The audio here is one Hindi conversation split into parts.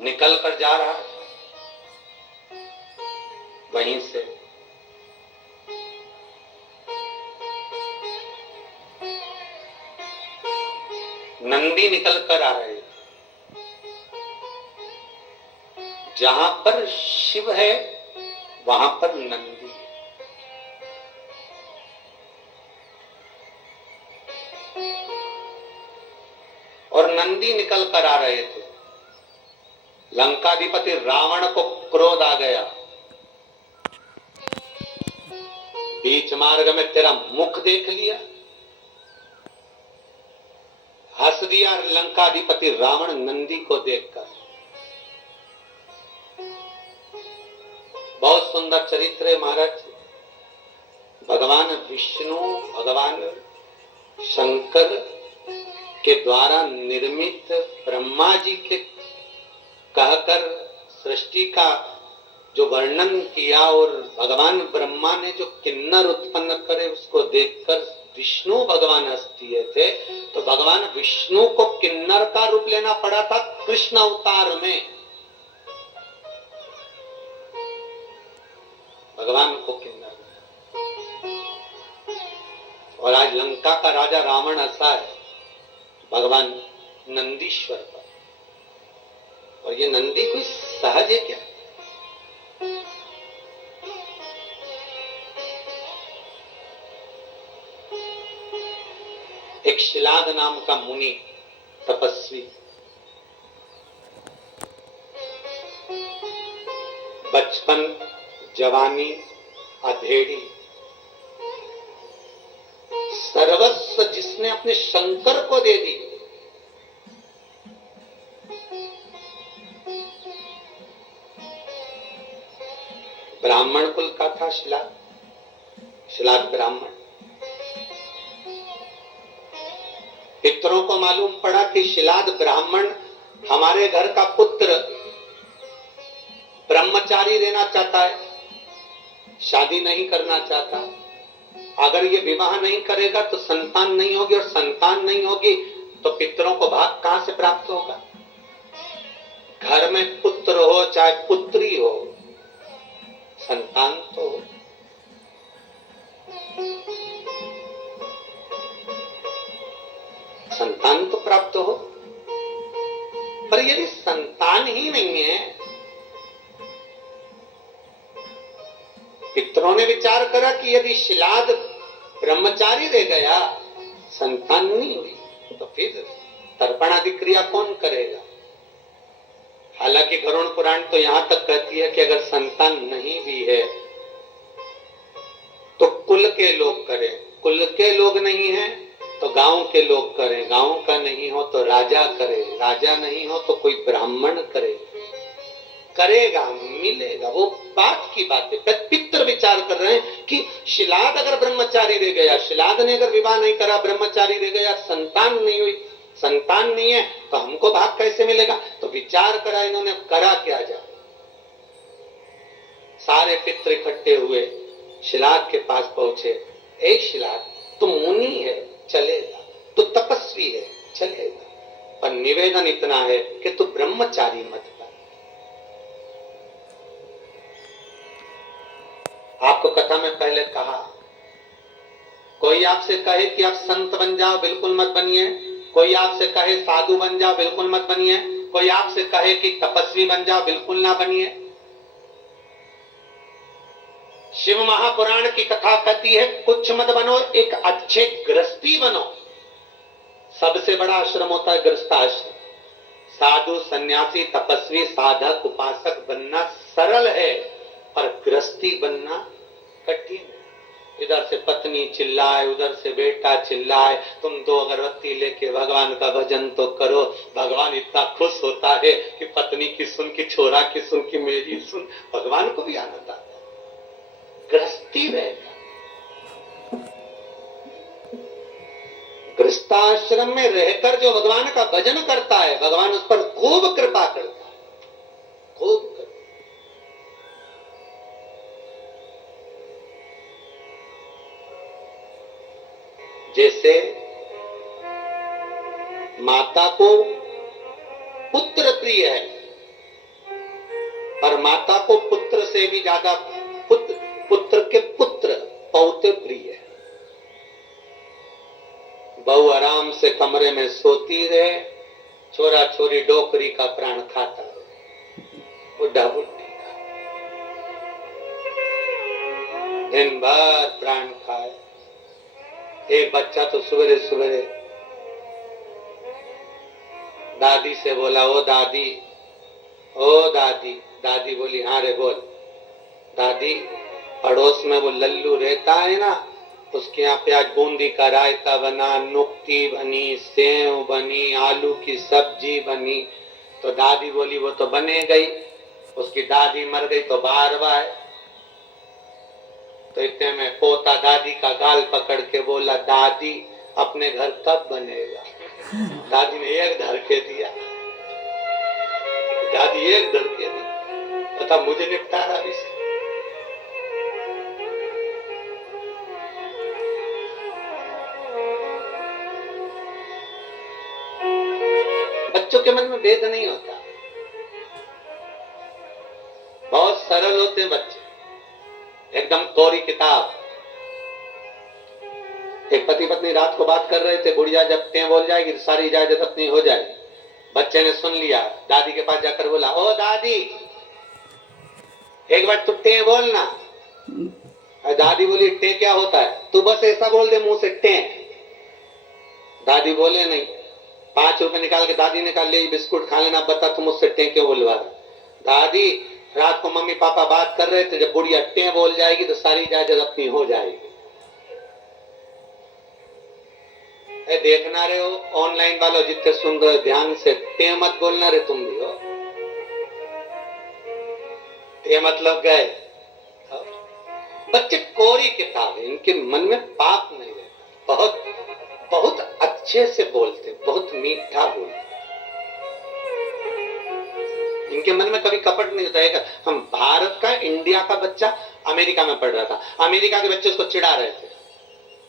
निकल कर जा रहा था वहीं से नंदी निकल कर आ रहे थे। जहां पर शिव है वहां पर नंदी है। और नंदी निकल कर आ रहे थे। लंकाधिपति रावण को क्रोध आ गया। बीच मार्ग में तेरा मुख देख लिया, हंस दिया लंकाधिपति रावण नंदी को देखकर। बहुत सुंदर चरित्र है महाराज। भगवान विष्णु, भगवान शंकर के द्वारा निर्मित ब्रह्मा जी के कहकर सृष्टि का जो वर्णन किया और भगवान ब्रह्मा ने जो किन्नर उत्पन्न करे उसको देखकर विष्णु भगवान हंस दिए थे। तो भगवान विष्णु को किन्नर का रूप लेना पड़ा था कृष्ण अवतार में। भगवान को किन्नर, और आज लंका का राजा रावण हंसा है भगवान नंदीश्वर पर। और ये नंदी कोई सहज है क्या? एक शिलाद नाम का मुनि तपस्वी बचपन, जवानी, अधेड़ी सर्वस्व जिसने अपने शंकर को दे दी। ब्राह्मण कुल का था शिलाद, शिलाद ब्राह्मण। पितरों को मालूम पड़ा कि शिलाद ब्राह्मण हमारे घर का पुत्र ब्रह्मचारी रहना चाहता है, शादी नहीं करना चाहता। अगर ये विवाह नहीं करेगा तो संतान नहीं होगी, और संतान नहीं होगी तो पितरों को भाग कहां से प्राप्त होगा? घर में पुत्र हो चाहे पुत्री हो, संतान तो संतान तो प्राप्त हो। पर यदि संतान ही नहीं है, पितरों ने विचार करा कि यदि शिलाद ब्रह्मचारी रह गया, संतान नहीं हुई, तो फिर तर्पण आदि क्रिया कौन करेगा? हालांकि गरुड़ पुराण तो यहां तक कहती है कि अगर संतान नहीं भी है तो कुल के लोग करें, कुल के लोग नहीं है तो गांव के लोग करें, गांव का नहीं हो तो राजा करे, राजा नहीं हो तो कोई ब्राह्मण करे, करेगा, मिलेगा। वो बात की बात है। पितर विचार कर रहे हैं कि शिलाद अगर ब्रह्मचारी रह गया, शिलाद ने अगर विवाह नहीं करा, ब्रह्मचारी रह गया, संतान नहीं हुई, संतान नहीं है तो हमको भाग कैसे मिलेगा? तो विचार करा इन्होंने, करा क्या जाए। सारे पितर इकट्ठे हुए, शिलाद के पास पहुंचे। ए शिलाद, तू मुनि है चलेगा, तू तपस्वी है चलेगा, पर निवेदन इतना है कि तू ब्रह्मचारी मत कर। आपको कथा में पहले कहा, कोई आपसे कहे कि आप संत बन जाओ, बिल्कुल मत बनिए। कोई आपसे कहे साधु बन जाओ, बिल्कुल मत बनिए। कोई आपसे कहे कि तपस्वी बन जाओ, बिल्कुल ना बनिए। शिव महापुराण की कथा कहती है कुछ मत बनो, एक अच्छे गृहस्थी बनो। सबसे बड़ा आश्रम होता है गृहस्थाश्रम। साधु, सन्यासी, तपस्वी, साधक, उपासक बनना सरल है, पर गृहस्थी बनना कठिन है। इधर से पत्नी चिल्लाए, उधर से बेटा चिल्लाए, तुम तो अगरबत्ती लेके भगवान का भजन तो करो। भगवान इतना खुश होता है कि पत्नी की सुन, की छोरा की सुन, की मेरी सुन, भगवान को भी आनंद आता है। गृहस्थी रहेगा। गृहस्थाश्रम में रहकर जो भगवान का भजन करता है, भगवान उस पर खूब कृपा करता है, खूब कृपा। जैसे माता को पुत्र प्रिय है, पर माता को पुत्र से भी ज्यादा पुत्र के पुत्र पौते प्रिय है। बहू आराम से कमरे में सोती रहे, छोरा छोरी डोकरी का प्राण खाता रहे, बुढ़ा बुढ़ी का दिन भर प्राण खाए। एक बच्चा तो सवेरे सवेरे दादी से बोला, ओ दादी, ओ दादी। दादी बोली, हाँ रे बोल। दादी, पड़ोस में वो लल्लू रहता है ना, उसके यहाँ पे आज बूंदी का रायता बना, नुक्ती बनी, सेव बनी, आलू की सब्जी बनी। तो दादी बोली, वो तो बने गई। उसकी दादी मर गई तो बारवा है। तो इतने में पोता दादी का गाल पकड़ के बोला, दादी अपने घर कब बनेगा? दादी ने एक धड़के दिया, दादी एक धड़के दी, पता मुझे निपटारा भी से। बच्चों के मन में भेद नहीं होता, बहुत सरल होते हैं बच्चे, एकदम कोरी किताब। एक पति पत्नी रात को बात कर रहे थे, गुड़िया जब टें बोल जाएगी तो सारी इजाजत अपनी हो जाएगी। बच्चे ने सुन लिया, दादी के पास जाकर बोला, ओ दादी एक बार तू टें बोलना। दादी बोली, टें क्या होता है? तू बस ऐसा बोल दे मुंह से, टें। दादी बोले नहीं। 5 रुपए निकाल के दादी ने कहा, ले बिस्कुट खा लेना, बता तू मुझसे टें क्यों बोलवा रहा? दादी रात को मम्मी पापा बात कर रहे थे, जब बुढ़िया टें बोल जाएगी तो सारी इजाजत अपनी हो जाएगी। देखना रहे हो ऑनलाइन वालों, जितने सुन रहे हो ध्यान से, टे मत बोलना रे तुम भी हो। टे मतलब गए। बच्चे कोरी किताब है, इनके मन में पाप नहीं रहता, बहुत बहुत अच्छे से बोलते, बहुत मीठा बोलते, इनके मन में कभी कपट नहीं होता है। हम भारत का, इंडिया का बच्चा अमेरिका में पढ़ रहा था, अमेरिका के बच्चे उसको चिढ़ा रहे थे,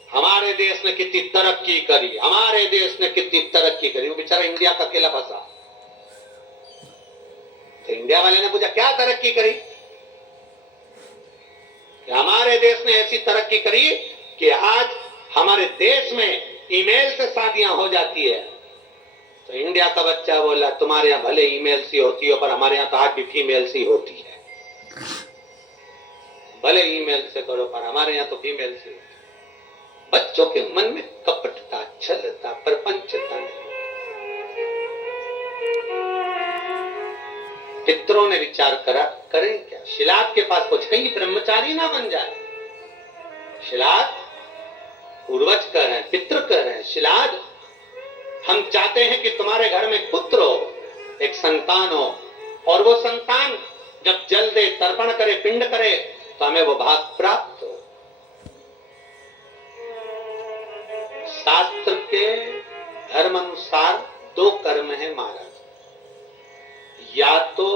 हमारे देश ने कितनी तरक्की करी, हमारे देश ने कितनी तरक्की करी। वो बेचारा इंडिया का अकेला फंसा। तो इंडिया वाले ने पूछा, क्या तरक्की करी? कि हमारे देश ने ऐसी तरक्की करी कि आज हमारे देश में ईमेल से शादियां हो जाती है। तो इंडिया का बच्चा बोला, तुम्हारे यहाँ भले ईमेल सी होती हो, पर हमारे यहाँ तो आज भी फीमेल सी होती है। भले ईमेल से करो, पर हमारे यहाँ तो फीमेल सी होती है। बच्चों के मन में कपटता, छलता, प्रपंचता नहीं। पितरों ने विचार करा, करें क्या? शिलाद के पास कुछ, कहीं ब्रह्मचारी ना बन जाए। शिलाद पूर्वज कह रहे हैं, पितृ कह रहे हैं, शिलाद हम चाहते हैं कि तुम्हारे घर में पुत्र हो, एक संतान हो, और वो संतान जब जल दे, तर्पण करे, पिंड करे, तो हमें वो भाग प्राप्त हो। शास्त्र के धर्म अनुसार 2 कर्म है महाराज, या तो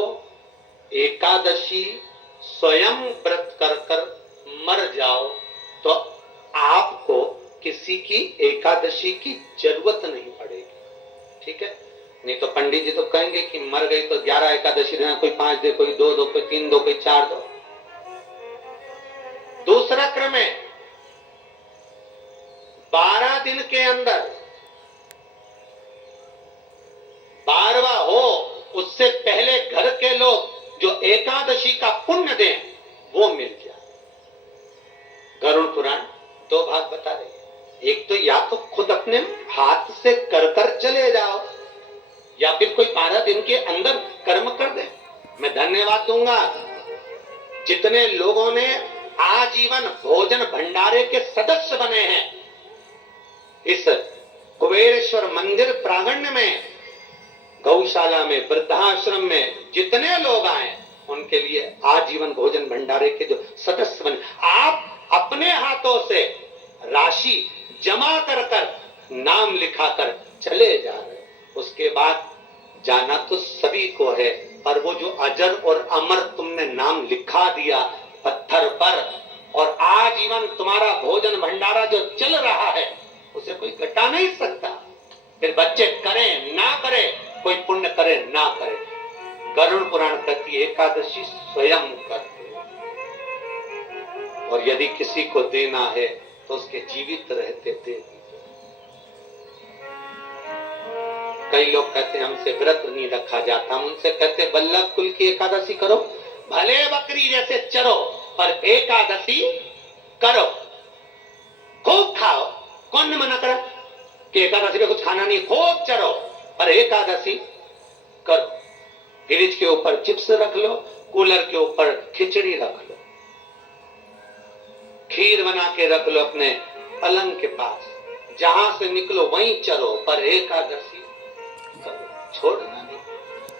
एकादशी स्वयं व्रत कर कर मर जाओ तो आपको किसी की एकादशी की जरूरत नहीं पड़ेगी, ठीक है? नहीं तो पंडित जी तो कहेंगे कि मर गई तो 11 एकादशी देना, कोई 5 दे, कोई 2 दो, कोई 3 दो, कोई 4 दो। दूसरा क्रम है 12 दिन के अंदर 12वां हो, उससे पहले घर के लोग जो एकादशी का पुण्य दें वो मिल जाए। गरुड़ पुराण 2 भाग बता रहे हैं। एक तो या तो खुद अपने हाथ से कर कर चले जाओ, या फिर कोई 12 दिन के अंदर कर्म कर दे। मैं धन्यवाद दूंगा जितने लोगों ने आजीवन भोजन भंडारे के सदस्य बने हैं। इस कुबेरेश्वर मंदिर प्रांगण में, गौशाला में, वृद्धाश्रम में जितने लोग आए उनके लिए आजीवन भोजन भंडारे के जो सदस्य बने, आप अपने हाथों से राशि जमा कर कर नाम लिखा कर चले जा रहे। उसके बाद जाना तो सभी को है, पर वो जो अजर और अमर तुमने नाम लिखा दिया पत्थर पर, और आजीवन तुम्हारा भोजन भंडारा जो चल रहा है, उसे कोई घटा नहीं सकता। फिर बच्चे करें ना करें, कोई पुण्य करे ना करे, गरुड़ पुराण कहती है एकादशी स्वयं करते, और यदि किसी को देना है तो उसके जीवित रहते दे दीजिए। कई लोग कहते हैं हमसे व्रत नहीं रखा जाता, हम उनसे कहते हैं वल्लभ कुल की एकादशी करो, भले बकरी जैसे चरो पर एकादशी करो, खूब खाओ। कौन ने मना करा कि एकादशी में कुछ खाना नहीं, खूब चरो पर एकादशी करो। फ्रिज के ऊपर चिप्स रख लो, कूलर के ऊपर खिचड़ी रख लो, खीर बना के रख लो अपने पलंग के पास, जहां से निकलो वहीं चलो पर एकादशी करो, छोड़